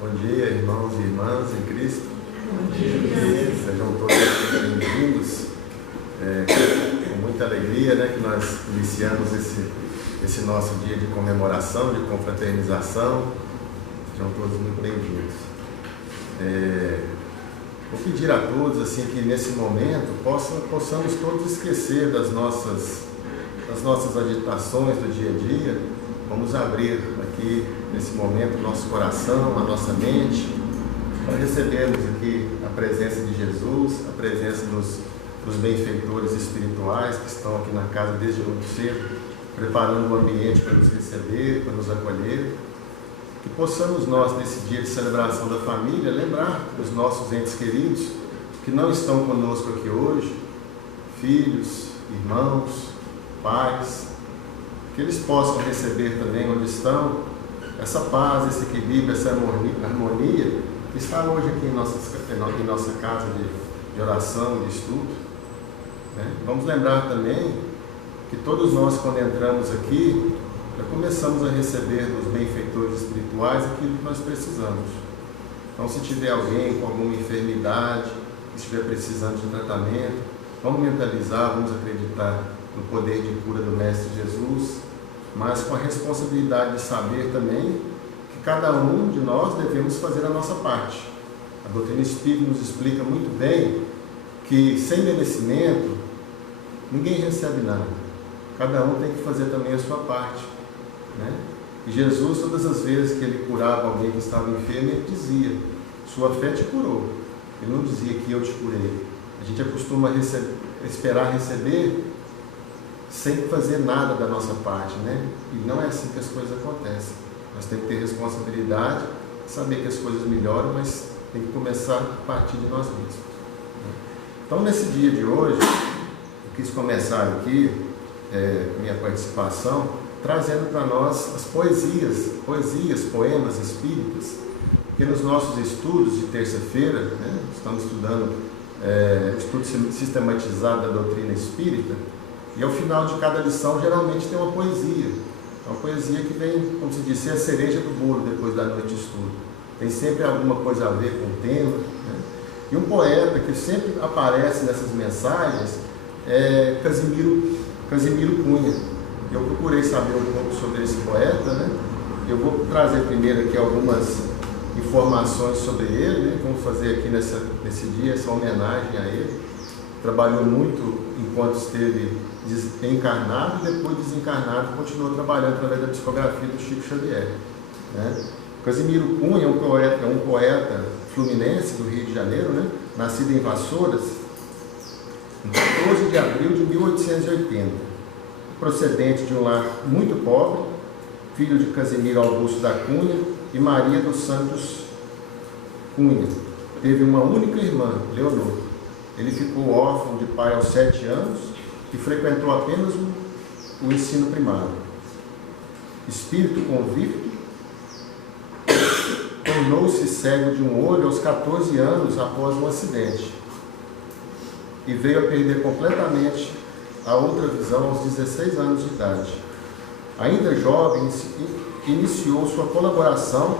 Bom dia, irmãos e irmãs em Cristo. Bom dia. Sejam todos bem-vindos. Com muita alegria, que nós iniciamos esse nosso dia de comemoração, de confraternização. Sejam todos muito bem-vindos. Vou pedir a todos assim, que nesse momento possamos todos esquecer das nossas agitações do dia a dia. Vamos abrir aqui nesse momento o nosso coração, a nossa mente, para recebermos aqui a presença de Jesus, a presença dos benfeitores espirituais que estão aqui na casa desde muito cedo, preparando o ambiente para nos receber, para nos acolher. Que possamos nós, nesse dia de celebração da família, lembrar dos nossos entes queridos que não estão conosco aqui hoje, filhos, irmãos, pais, que eles possam receber também onde estão essa paz, esse equilíbrio, essa harmonia que está hoje aqui em nossa casa de oração, de estudo. Vamos lembrar também que todos nós, quando entramos aqui, já começamos a receber dos benfeitores espirituais aquilo que nós precisamos. Então, se tiver alguém com alguma enfermidade, que estiver precisando de tratamento, vamos mentalizar, vamos acreditar no poder de cura do Mestre Jesus, mas com a responsabilidade de saber também que cada um de nós devemos fazer a nossa parte. A doutrina espírita nos explica muito bem que sem merecimento ninguém recebe nada. Cada um tem que fazer também a sua parte. E Jesus, todas as vezes que ele curava alguém que estava enfermo, ele dizia: sua fé te curou. Ele não dizia que eu te curei. A gente acostuma esperar receber sem fazer nada da nossa parte, E não é assim que as coisas acontecem. Nós temos que ter responsabilidade, saber que as coisas melhoram, mas tem que começar a partir de nós mesmos. Então, nesse dia de hoje, eu quis começar aqui minha participação trazendo para nós as poesias, poemas espíritas, porque nos nossos estudos de terça-feira, estamos estudando o estudo sistematizado da doutrina espírita, e ao final de cada lição geralmente tem uma poesia que vem, como se diz, ser a cereja do bolo depois da noite de estudo. Tem sempre alguma coisa a ver com o tema. E um poeta que sempre aparece nessas mensagens é Casimiro Cunha. Eu procurei saber um pouco sobre esse poeta, Eu vou trazer primeiro aqui algumas informações sobre ele, Vamos fazer aqui nesse dia essa homenagem a ele. Trabalhou muito enquanto esteve encarnado e depois desencarnado continuou trabalhando através da psicografia do Chico Xavier. Casimiro Cunha é um poeta fluminense do Rio de Janeiro, Nascido em Vassouras, em 14 de abril de 1880. Procedente de um lar muito pobre, filho de Casimiro Augusto da Cunha e Maria dos Santos Cunha. Teve uma única irmã, Leonor. Ele ficou órfão de pai aos 7 anos e frequentou apenas o ensino primário. Espírito convicto, tornou-se cego de um olho aos 14 anos após um acidente e veio a perder completamente a outra visão aos 16 anos de idade. Ainda jovem, iniciou sua colaboração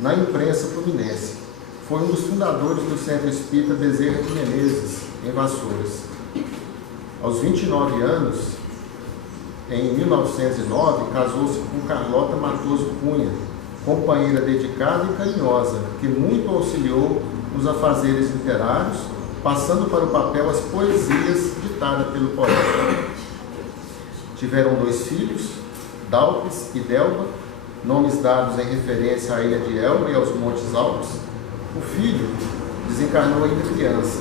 na imprensa fluminense. Foi um dos fundadores do Centro Espírita Bezerra de Menezes, em Vassouras. Aos 29 anos, em 1909, casou-se com Carlota Matoso Cunha, companheira dedicada e carinhosa, que muito auxiliou nos afazeres literários, passando para o papel as poesias ditadas pelo poeta. Tiveram 2 filhos, Dalpes e Delba, nomes dados em referência à ilha de Elba e aos Montes Alpes. O filho desencarnou ainda criança.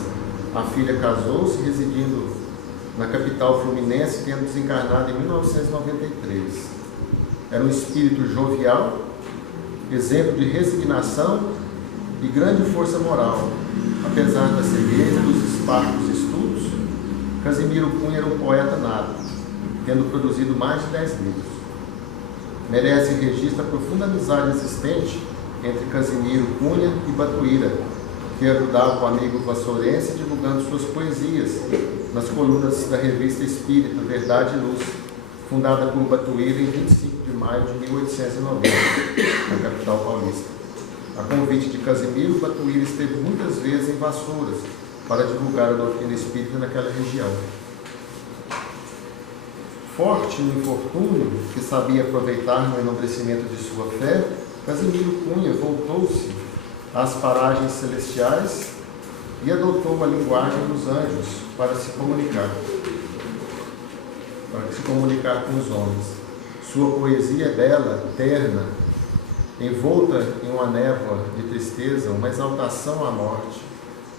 A filha casou-se, residindo na capital fluminense, tendo desencarnado em 1993. Era um espírito jovial, exemplo de resignação e grande força moral. Apesar da cegueira e dos esparsos estudos, Casimiro Cunha era um poeta nato, tendo produzido mais de 10 livros. Merece registro a profunda amizade existente entre Casimiro Cunha e Batuíra, que ajudava o amigo vassourense divulgando suas poesias nas colunas da revista espírita Verdade e Luz, fundada por Batuíra em 25 de maio de 1890, na capital paulista. A convite de Casimiro, Batuíra esteve muitas vezes em Vassouras para divulgar a doutrina espírita naquela região. Forte no infortúnio, que sabia aproveitar no enobrecimento de sua fé, Casimiro Cunha voltou-se às paragens celestiais e adotou a linguagem dos anjos para se comunicar com os homens. Sua poesia é bela, terna, envolta em uma névoa de tristeza, uma exaltação à morte,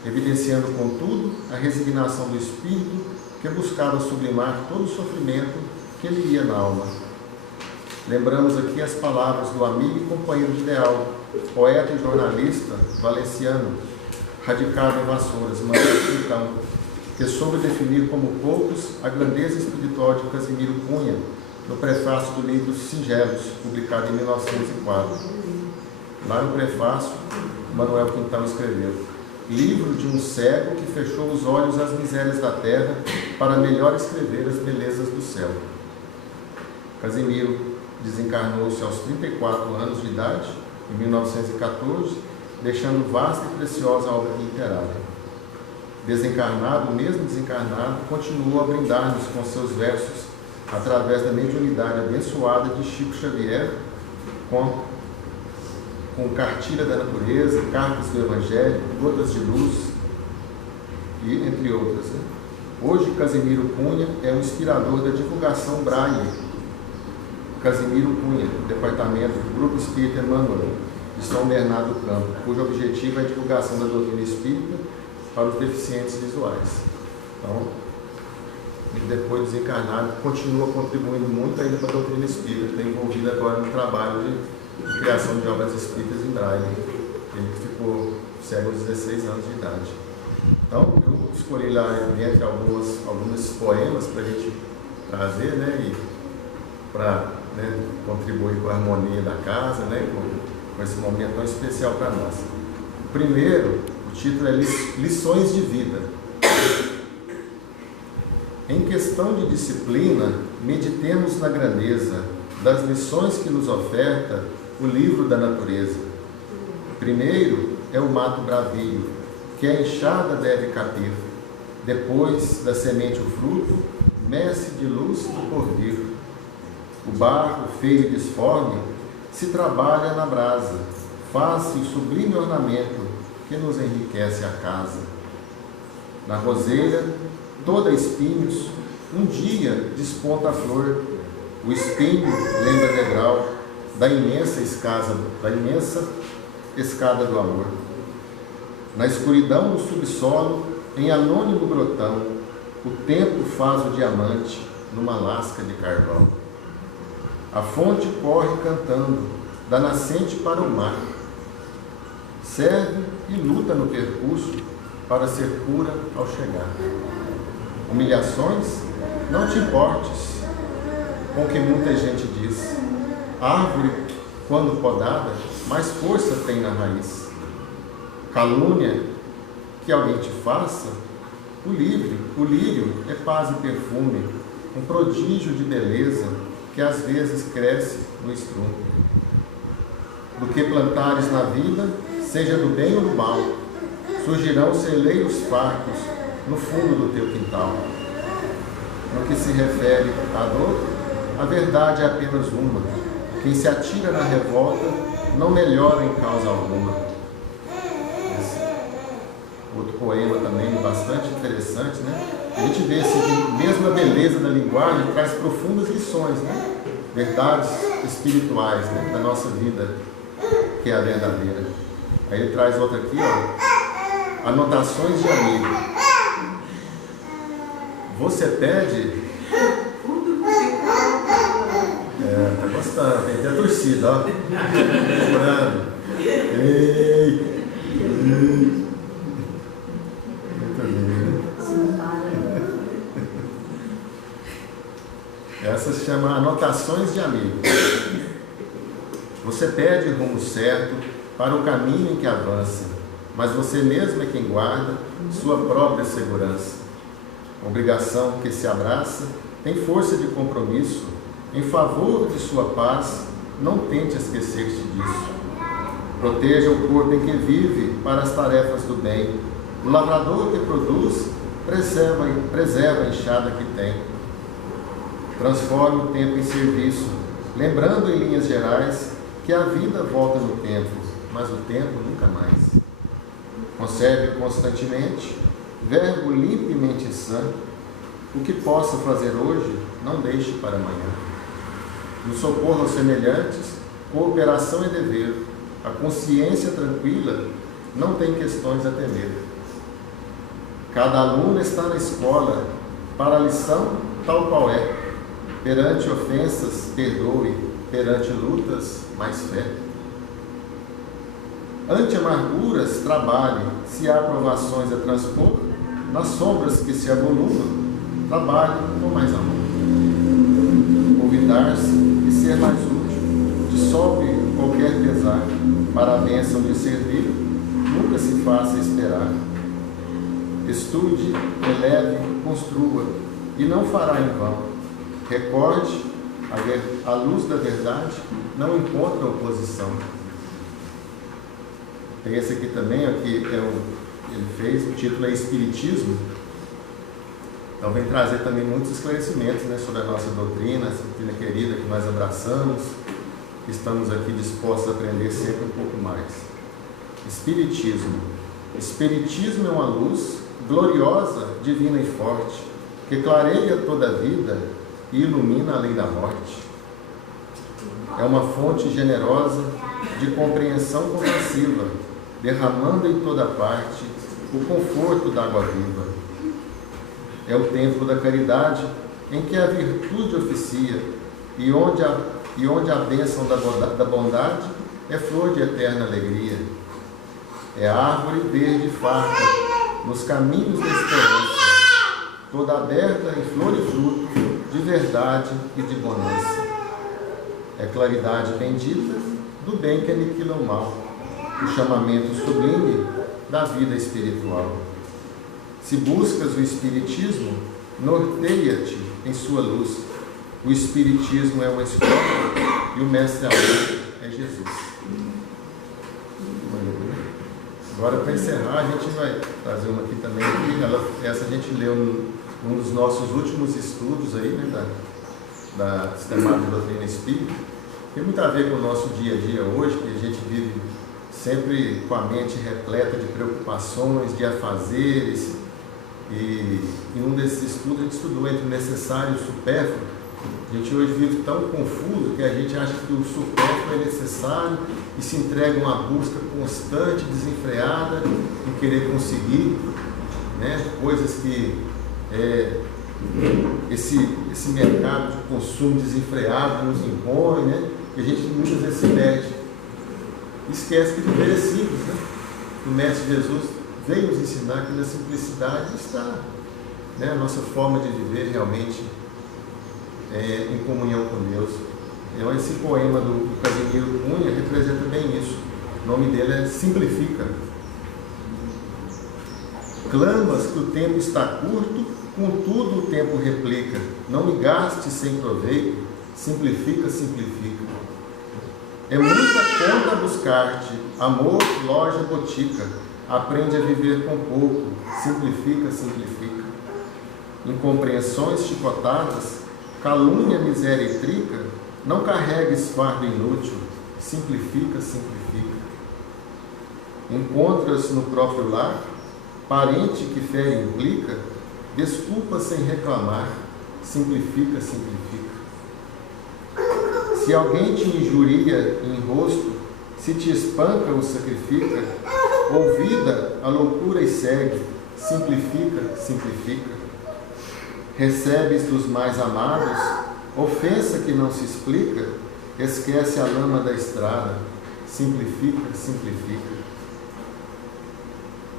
evidenciando, contudo, a resignação do espírito que buscava sublimar todo o sofrimento que lhe ia na alma. Lembramos aqui as palavras do amigo e companheiro de ideal, poeta e jornalista valenciano, radicado em Vassouras, Manuel Quintão, que soube definir como poucos a grandeza espiritual de Casimiro Cunha, no prefácio do livro Singelos, publicado em 1904. Lá no prefácio, Manuel Quintão escreveu: livro de um cego que fechou os olhos às misérias da terra para melhor escrever as belezas do céu. Casimiro desencarnou-se aos 34 anos de idade, em 1914, deixando vasta e preciosa obra literária. Desencarnado, mesmo desencarnado, continuou a brindar-nos com seus versos através da mediunidade abençoada de Chico Xavier, com Cartilha da Natureza, Cartas do Evangelho, Gotas de Luz, e entre outras. Hoje, Casimiro Cunha é um inspirador da divulgação Braille. Casimiro Cunha, departamento do Grupo Espírita Emmanuel, de São Bernardo do Campo, cujo objetivo é a divulgação da doutrina espírita para os deficientes visuais. Então, depois desencarnado, continua contribuindo muito ainda para a doutrina espírita, está envolvido agora no trabalho de criação de obras espíritas em Braille. Ele ficou cego aos 16 anos de idade. Então, eu escolhi lá entre alguns poemas para a gente trazer, né, e para contribuir com a harmonia da casa, né, com esse momento tão especial para nós. O primeiro, o título é Lições de Vida. Em questão de disciplina, meditemos na grandeza das lições que nos oferta o livro da natureza. Primeiro é o mato bravio, que a enxada deve capir. Depois, da semente o fruto, messe de luz do porvir. O barro, feio e disforme, se trabalha na brasa, faz-se o sublime ornamento que nos enriquece a casa. Na roselha, toda espinhos, um dia desponta a flor. O espinho lembra degrau da imensa escada do amor. Na escuridão do subsolo, em anônimo grotão, o tempo faz o diamante numa lasca de carvão. A fonte corre cantando, da nascente para o mar. Serve e luta no percurso para ser pura ao chegar. Humilhações, não te importes com o que muita gente diz. Árvore, quando podada, mais força tem na raiz. Calúnia que alguém te faça, o lírio é paz e perfume, um prodígio de beleza que às vezes cresce no estrume. Do que plantares na vida, seja do bem ou do mal, surgirão celeiros fartos no fundo do teu quintal. No que se refere à dor, a verdade é apenas uma. Quem se atira na revolta não melhora em causa alguma. Esse outro poema também bastante interessante, né? A gente vê que mesmo a beleza da linguagem traz profundas lições, né? Verdades espirituais, né? Da nossa vida, que é a verdadeira. Aí ele traz outra aqui, ó. Anotações de amigo. Você pede... tá gostando, tem até a torcida, ó. Chorando. Ei. Muito lindo. Essa se chama Anotações de Amigo. Você pede o rumo certo para o caminho em que avança, mas você mesmo é quem guarda sua própria segurança. Obrigação que se abraça tem força de compromisso. Em favor de sua paz, não tente esquecer-se disso. Proteja o corpo em que vive para as tarefas do bem. O lavrador que produz, preserva a enxada que tem. Transforme o tempo em serviço, lembrando em linhas gerais que a vida volta no tempo, mas o tempo nunca mais. Conserve constantemente, verbo limpo e mente sã. O que possa fazer hoje, não deixe para amanhã. No socorro aos semelhantes, cooperação é dever. A consciência tranquila não tem questões a temer. Cada aluno está na escola, para a lição tal qual é. Perante ofensas, perdoe, perante lutas, mais fé. Ante amarguras, trabalhe, se há provações a transpor, nas sombras que se avolumam, trabalhe com mais amor. Convidar-se e ser mais útil, dissolve qualquer pesar, para a bênção de servir, nunca se faça esperar. Estude, eleve, construa, e não fará em vão. Recorde, a luz da verdade não encontra oposição. Tem esse aqui também, ele fez, o título é Espiritismo. Então vem trazer também muitos esclarecimentos, né, sobre a nossa doutrina, essa doutrina querida que nós abraçamos. Estamos aqui dispostos a aprender sempre um pouco mais. Espiritismo. Espiritismo é uma luz gloriosa, divina e forte, que clareia toda a vida e ilumina além da morte. É uma fonte generosa de compreensão compassiva, derramando em toda parte o conforto da água viva. É o templo da caridade, em que a virtude oficia, e onde a bênção da bondade é flor de eterna alegria. É árvore verde e farta, nos caminhos da esperança, toda aberta em flor e fruto, de verdade e de bonança. É claridade bendita do bem que aniquila o mal, o chamamento sublime da vida espiritual. Se buscas o Espiritismo, norteia-te em sua luz. O Espiritismo é uma escola e o mestre amor é Jesus. Agora, para encerrar, a gente vai trazer uma aqui também. Essa a gente leu num dos nossos últimos estudos aí, né, da Sistemática de Doutrina Espírita. Tem muito a ver com o nosso dia a dia hoje, que a gente vive sempre com a mente repleta de preocupações, de afazeres. E em um desses estudos a gente estudou entre o necessário e o supérfluo. A gente hoje vive tão confuso que a gente acha que o supérfluo é necessário e se entrega a uma busca constante, desenfreada, em querer conseguir, né, coisas que esse mercado de consumo desenfreado nos impõe, né, que a gente muitas vezes se perde. Esquece que viver é simples, né? O Mestre Jesus veio nos ensinar que na simplicidade está, né, a nossa forma de viver realmente em comunhão com Deus. Então, esse poema do Casimiro Cunha representa bem isso. O nome dele é Simplifica. Clamas que o tempo está curto, contudo o tempo replica. Não me gaste sem proveito, simplifica, simplifica. É muita conta buscar-te, amor, loja, botica. Aprende a viver com pouco, simplifica, simplifica. Incompreensões chicotadas, calúnia, miséria e trica, não carregues fardo inútil, simplifica, simplifica. Encontras no próprio lar, parente que fé implica, desculpa sem reclamar, simplifica, simplifica. Se alguém te injuria em rosto, se te espanca ou sacrifica, ouvida a loucura e segue, simplifica, simplifica. Recebes dos mais amados, ofensa que não se explica, esquece a lama da estrada, simplifica, simplifica.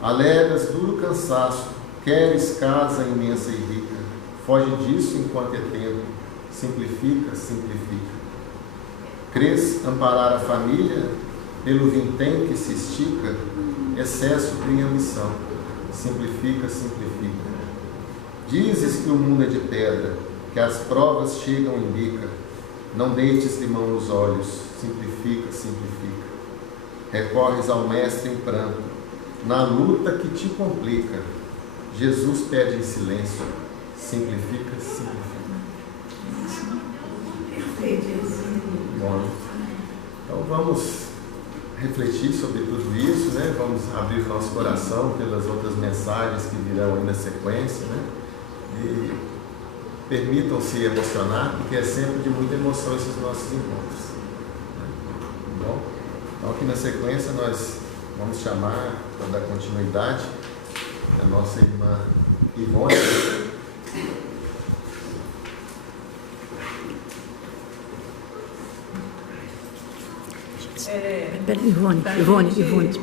Alegas duro cansaço, queres casa imensa e rica, foge disso enquanto é tempo, simplifica, simplifica. Crês amparar a família, pelo vintém que se estica, excesso cria ambição, simplifica, simplifica. Dizes que o mundo é de pedra, que as provas chegam em bica, não deites limão nos olhos, simplifica, simplifica. recorres ao Mestre em pranto. Na luta que te complica, Jesus pede em silêncio. Simplifica, simplifica. Bom, então vamos refletir sobre tudo isso, né? Vamos abrir nosso coração pelas outras mensagens que virão aí na sequência, né? E permitam-se emocionar, porque é sempre de muita emoção esses nossos encontros. Bom, então aqui na sequência nós vamos chamar, para dar continuidade, a nossa irmã Ivone. Ivone.